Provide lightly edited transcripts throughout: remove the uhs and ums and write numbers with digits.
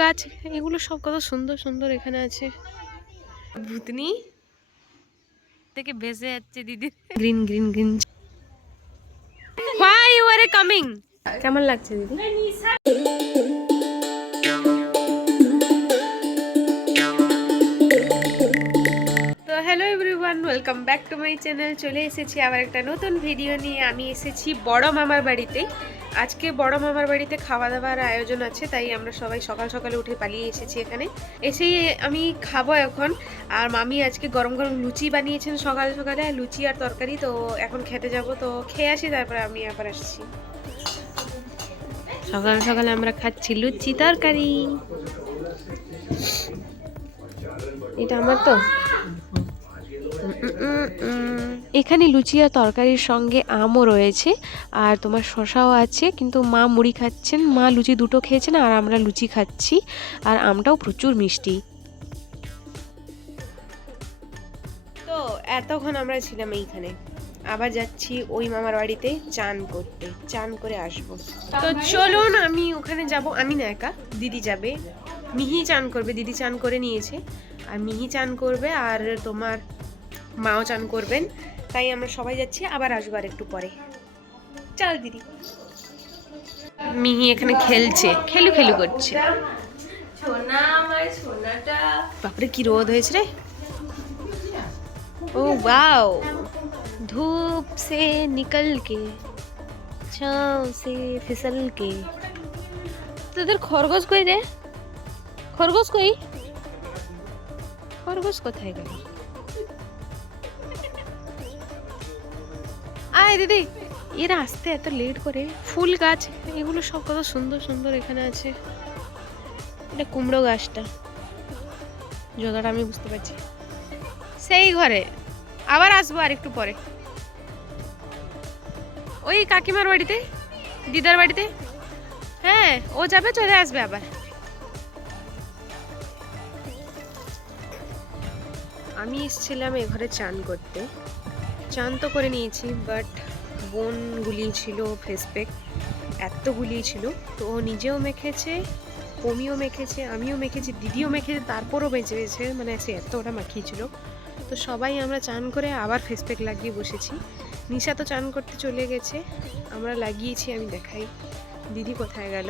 গাছ, এগুলো সব কত সুন্দর সুন্দর এখানে আছে। ভূতনি থেকে ভেসে যাচ্ছে দিদি, green green green. Why you are coming? কেমন লাগছে দিদি? তো hello everyone, welcome back to my channel. চলে এসেছি আবার একটা নতুন ভিডিও নিয়ে। আমি এসেছি বড় মামার বাড়িতে। আজকে বড় মামার বাড়িতে খাওয়া দাওয়ার আয়োজন আছে, তাই আমরা সবাই সকাল সকালে উঠে পালিয়ে এসেছি এখানে। এসেই আমি খাবো এখন। আর মামি আজকে গরম গরম লুচি বানিয়েছেন সকালে সকালে, লুচি আর তরকারি। তো এখন খেতে যাব, তো খেয়ে আসি, তারপরে আমি আবার আসছি। সকাল সকালে আমরা খাচ্ছি লুচি তরকারি। এটা আমার তো। এখানে লুচি আর তরকারির সঙ্গে আমও রয়েছে, আর তোমার শশাও আছে। কিন্তু মা মুড়ি খাচ্ছেন, মা লুচি দুটো খেয়েছেন আর আমরা লুচি খাচ্ছি। আর আমটাও প্রচুর মিষ্টি। তো এতক্ষণ আমরা ছিলাম এইখানে, আবার যাচ্ছি ওই মামার বাড়িতে চান করতে, চান করে আসবো। তো চলুন, আমি ওখানে যাব। আমি না একা, দিদি যাবে। মিহি চান করবে, দিদি চান করে নিয়েছে, আর মিহি চান করবে, আর তোমার মাও চান করবেন। তাই আমরা সবাই যাচ্ছি, আবার আসবো আর একটু পরে। চল দিদি। মিহি এখানে খেলছে, খেলু খেলু করছে। সোনা আমার সোনাটা। বাপরে কি রোদ হয়েছে রে। ও वाओ, धूप से निकल के छाँव से फिसल के। তোদের খরগোশ কই রে? খরগোশ কই? খরগোশ কোথায় গেল? আয় দিদি। এরা আসতে এত লেট করে। ফুল গাছ, এগুলো সব কত সুন্দর সুন্দর এখানে আছে। এটা কুমড়ো গাছটা, যতটা আমি বুঝতে পারছি। সেই ঘরে আবার আসবো আর একটু পরে, ওই কাকিমার বাড়িতে, দিদার বাড়িতে। হ্যাঁ, ও যাবে, চলে আসবে আবার। আমি এসেছিলাম এ ঘরে চান করতে। চান তো করে নিয়েছি, বাট বোন গুলিয়েছিল ফেস প্যাক, এত গুলিয়েছিল। তো ও নিজেও মেখেছে, পমিও মেখেছে, আমিও মেখেছি, দিদিও মেখেছে, তারপরও বেঁচে গেছে। মানে সে এত ওটা মাখিয়েছিল। তো সবাই আমরা চান করে আবার ফেস প্যাক লাগিয়ে বসেছি। নিশা তো চান করতে চলে গেছে, আমরা লাগিয়েছি। আমি দেখাই, দিদি কোথায় গেল।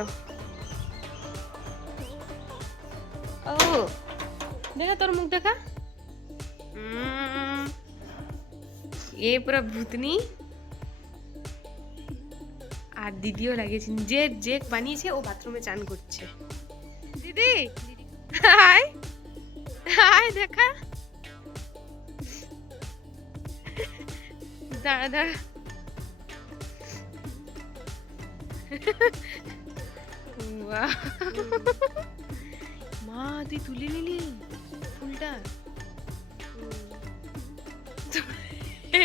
ও দেখা, তোর মুখ দেখা। এ পুরো ভূতনি। আর দিদিও লাগিয়েছেন, যে যে বানিয়েছে ও বাথরুমে চান করছে। দিদি হাই হাই, দেখা। দাঁড়া দাঁড়া। মা তুই তুলে নিলি ফুলটা?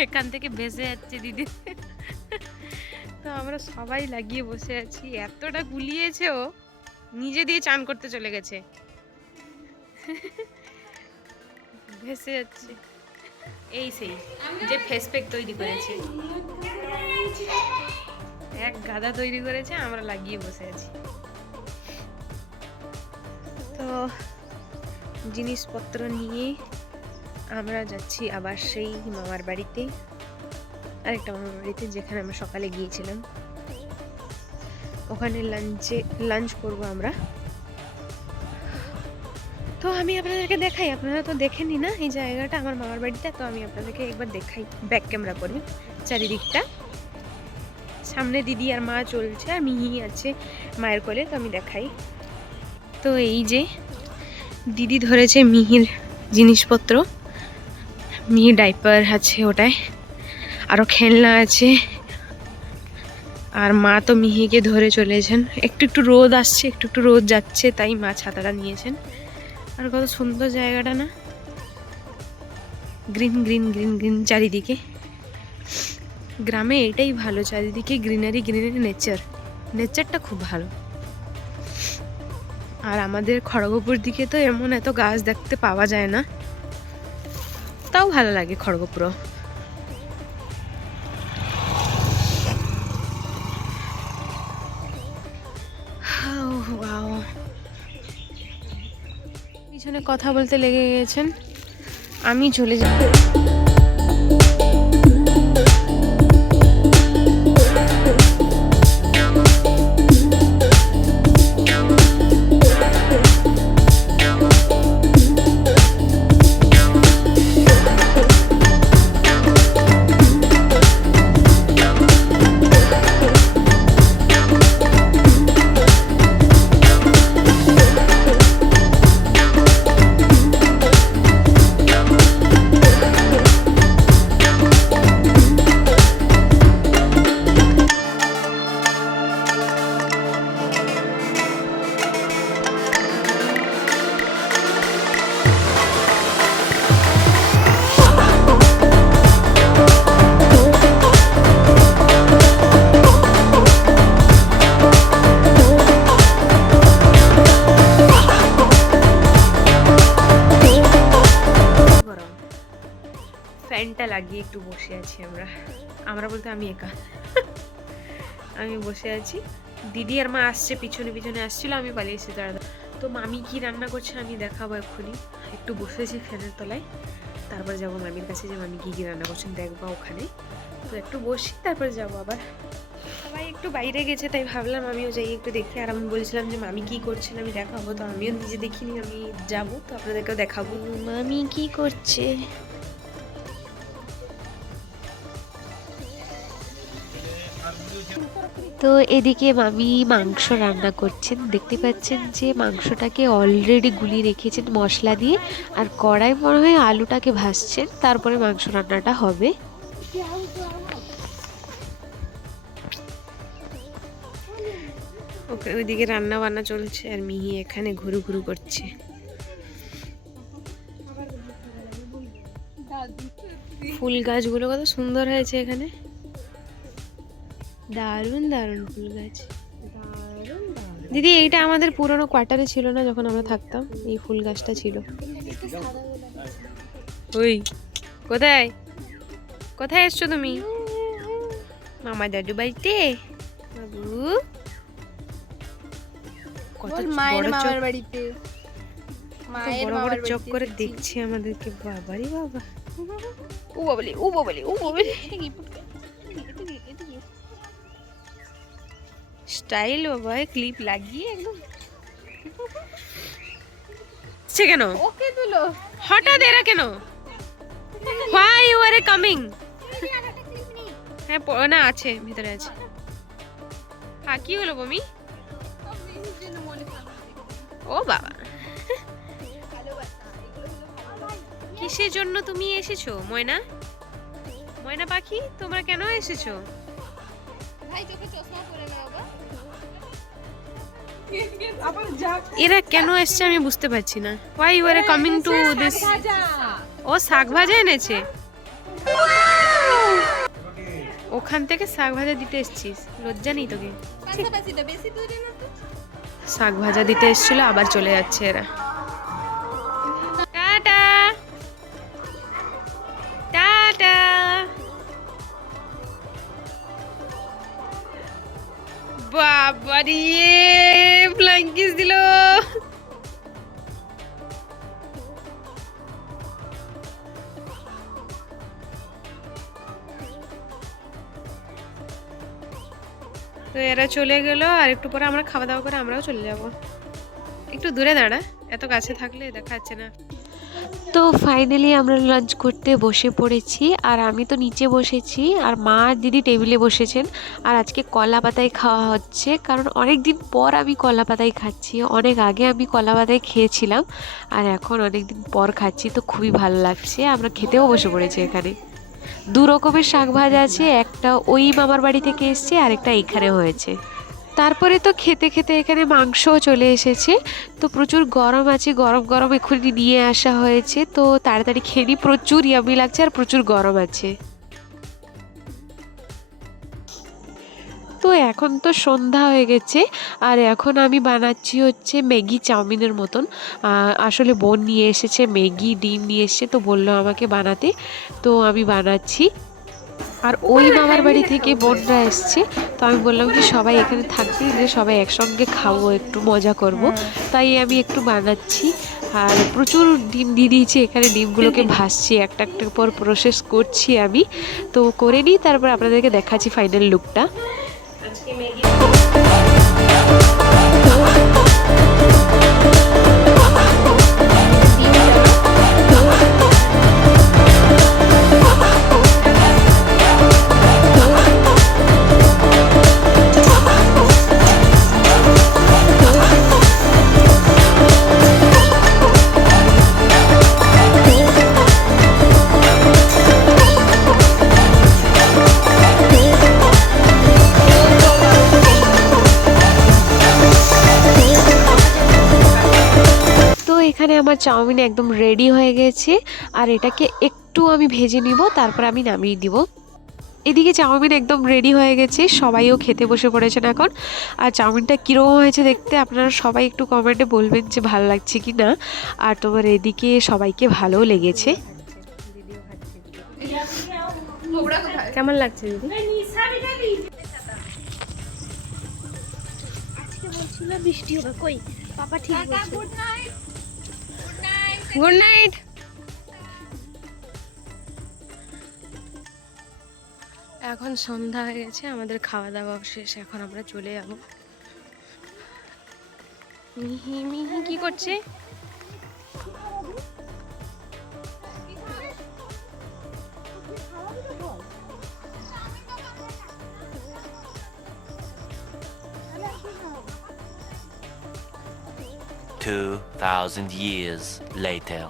এখান থেকে ভেসে যাচ্ছে দিদি। তো আমরা সবাই লাগিয়ে বসে আছি। এতটা গুলিয়েছে, ও নিজে দিয়ে চান করতে চলে গেছে। ভেসে যাচ্ছে। এই সেই যে ফেস প্যাক তৈরি করেছে, এক গাদা তৈরি করেছে, আমরা লাগিয়ে বসে আছি। তো জিনিসপত্র নিয়ে আমরা যাচ্ছি আবার সেই মামার বাড়িতে, আরেকটা মামার বাড়িতে, যেখানে আমরা সকালে গিয়েছিলাম। ওখানে লাঞ্চ করব আমরা। তো আমি আপনাদেরকে দেখাই, আপনারা তো দেখেনি না এই জায়গাটা, আমার মামার বাড়িটা। তো আমি আপনাদেরকে একবার দেখাই ব্যাক ক্যামেরা করে চারিদিকটা। সামনে দিদি আর মা চলছে, আর মিহি আছে মায়ের কোলে। তো আমি দেখাই। তো এই যে দিদি ধরেছে মিহির জিনিসপত্র, মিহি ডাইপার আছে ওটায়, আরও খেলনা আছে। আর মা তো মিহিকে ধরে চলেছেন। একটু একটু রোদ আসছে, একটু একটু রোদ যাচ্ছে, তাই মা ছাতাটা নিয়েছেন। আর কত সুন্দর জায়গাটা না, গ্রিন গ্রিন গ্রিন গ্রিন চারিদিকে। গ্রামে এটাই ভালো, চারিদিকে গ্রিনারি গ্রিনারি, নেচারটা খুব ভালো। আর আমাদের খড়গপুর দিকে তো এমন এত গাছ দেখতে পাওয়া যায় না, তাও ভালো লাগে খড়গপুর। পিছনে কথা বলতে লেগে গেছেন, আমি চলে যাব। ফ্যানটা লাগিয়ে একটু বসে আছি আমরা বলতে আমি একা। আমি বসে আছি, দিদি আর মা আসছে, পিছনে পিছনে আসছিল, আমি পালিয়ে এসেছি তাড়াতাড়ি। তো মামি কি রান্না করছে আমি দেখাবো এক্ষুনি। একটু বসেছি ফ্যানের তলায়, তারপর যাবো মামির কাছে যে মামি কি রান্না করছেন দেখবো ওখানে। তো একটু বসি, তারপর যাবো আবার। সবাই একটু বাইরে গেছে, তাই ভাবলাম আমিও যাই একটু দেখি। আর আমি বলছিলাম যে মামি কি করছেন আমি দেখাবো, তো আমিও নিজে দেখিনি, আমি যাবো তো আপনাদেরকেও দেখাবো মামি কি করছে। তো এদিকে মামি মাংস রান্না করছেন, দেখতে পাচ্ছেন যে মাংসটাকে অলরেডি গুলিয়ে রেখেছেন মশলা দিয়ে, আর কড়াই মনে হয় আলুটাকে ভাজছেন, তারপরে মাংস রান্নাটা হবে। ওকে ওইদিকে রান্না বান্না চলছে, আর মিহি এখানে ঘুরু ঘুরু করছে। ফুল গাছগুলো কত সুন্দর হয়েছে এখানে, দারুণ দারুণ ফুল গাছ। দিদি এইটা আমাদের পুরনো কোয়ার্টারে ছিল না যখন আমরা থাকতাম, এই ফুল গাছটা ছিল। ওই কোথায় কোথায় এসছো তুমি? মামা দাদু বাড়িতে। বাবু কত বড় বাড়িতে, বড় বড় চোখ করে দেখছে আমাদেরকে। বাবারে বাবা, ও বাবলি ও বাবলি ও বাবলি, স্টাইল বাবা, ক্লিপ লাগিয়ে একদম। সে কেন ওকে দিলো হঠাৎ এরা কেন? Why you are coming? হ্যাঁ না আছে, ভিতরে আছে। হ্যাঁ কি হলো বমি? ও বাবা, কিসের জন্য তুমি এসেছো ময়না? ময়না পাখি তোমরা কেন এসেছো? এরা কেন এসছে আমি বুঝতে পারছি না। Why you are coming to this? ও শাক ভাজা এনেছে, ওখান থেকে শাক ভাজা দিতে এসছিস, লজ্জা নেই তোকে? শাক ভাজা দিতে এসছিল, আবার চলে যাচ্ছে এরা। Tata tata. বাবা রে, ফ্লাইং কিস দিল। তো এরা চলে গেল, আর একটু পরে আমরা খাওয়া দাওয়া করে আমরাও চলে যাব। একটু দূরে দাঁড়া, এত কাছে থাকলে দেখা যাচ্ছে না। তো ফাইনালি আমরা লাঞ্চ করতে বসে পড়েছি, আর আমি তো নিচে বসেছি, আর মা আর দিদি টেবিলে বসেছেন। আর আজকে কলা পাতায় খাওয়া হচ্ছে, কারণ অনেক দিন পর আমি কলা পাতায় খাচ্ছি। অনেক আগে আমি কলা পাতায় খেয়েছিলাম, আর এখন অনেক দিন পর খাচ্ছি, তো খুবই ভালো লাগছে। আমরা খেতেও বসে পড়েছি। এখানে দু রকমের শাক ভাজা আছে, একটা ওই মামার বাড়ি থেকে এসছে, আর একটা এখানে হয়েছে। তারপরে তো খেতে খেতে এখানে মাংসও চলে এসেছে। তো প্রচুর গরম আছে, গরম গরম এক্ষুনি নিয়ে আসা হয়েছে, তো তাড়াতাড়ি খেয়ে নিই। প্রচুর ইয়ামি লাগছে আর প্রচুর গরম আছে। তো এখন তো সন্ধ্যা হয়ে গেছে, আর এখন আমি বানাচ্ছি হচ্ছে ম্যাগি চাউমিনের মতন। আসলে বোন নিয়ে এসেছে ম্যাগি, ডিম নিয়ে এসেছে, তো বললো আমাকে বানাতে, তো আমি বানাচ্ছি। আর ওই মামার বাড়ি থেকে বোনরা এসছে, তো আমি বললাম কি সবাই এখানে থাকবে, যে সবাই একসঙ্গে খাবো, একটু মজা করব, তাই আমি একটু বানাচ্ছি। আর প্রচুর ডিম দিয়ে দিয়েছি এখানে, ডিমগুলোকে ভাজছি, একটা একটা পর প্রসেস করছি আমি। তো করে নিই, তারপর আপনাদেরকে দেখাচ্ছি ফাইনাল লুকটা। আজকে ম্যাগি তো এখানে আমার চাউমিন একদম রেডি হয়ে গেছে, আর এটাকে একটু আমি ভেজে নিব, তারপর আমি নামিয়ে দিব। এদিকে চাউমিন একদম রেডি হয়ে গেছে, সবাইও খেতে বসে পড়েছেন এখন। আর চাউমিনটা কীরকম হয়েছে দেখতে আপনারা সবাই একটু কমেন্টে বলবেন যে ভালো লাগছে কি না। আর তোমার এদিকে সবাইকে ভালো লেগেছে। কেমন লাগছে দিদি? আজকে বলছিল বৃষ্টি হবে, কই পাপা ঠিক বলছে। Good night. এখন সন্ধ্যা হয়ে গেছে, আমাদের খাওয়া দাওয়া শেষ, এখন আমরা চলে যাব। মিহি মিহি কি করছে? 2,000 years later.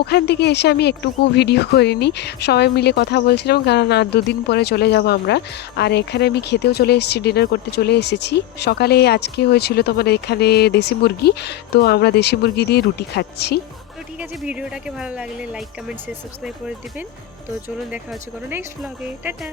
ওখান থেকে এসে আমি একটুকু ভিডিও করিনি, সবাই মিলে কথা বলছিলাম, কারণ আর 2 দিন পরে চলে যাব আমরা। আর এখানে আমি খেতেও চলে এসেছি, ডিনার করতে চলে এসেছি। সকালে আজকে হয়েছিল তোমার এখানে দেশি মুরগি, তো আমরা দেশি মুরগি দিয়ে রুটি খাচ্ছি। তো ঠিক আছে, ভিডিওটাকে ভালো লাগলে লাইক কমেন্ট শেয়ার সাবস্ক্রাইব করে দিবেন। তো চলুন দেখা হচ্ছে কোনো নেক্সট ব্লগে। টাটা।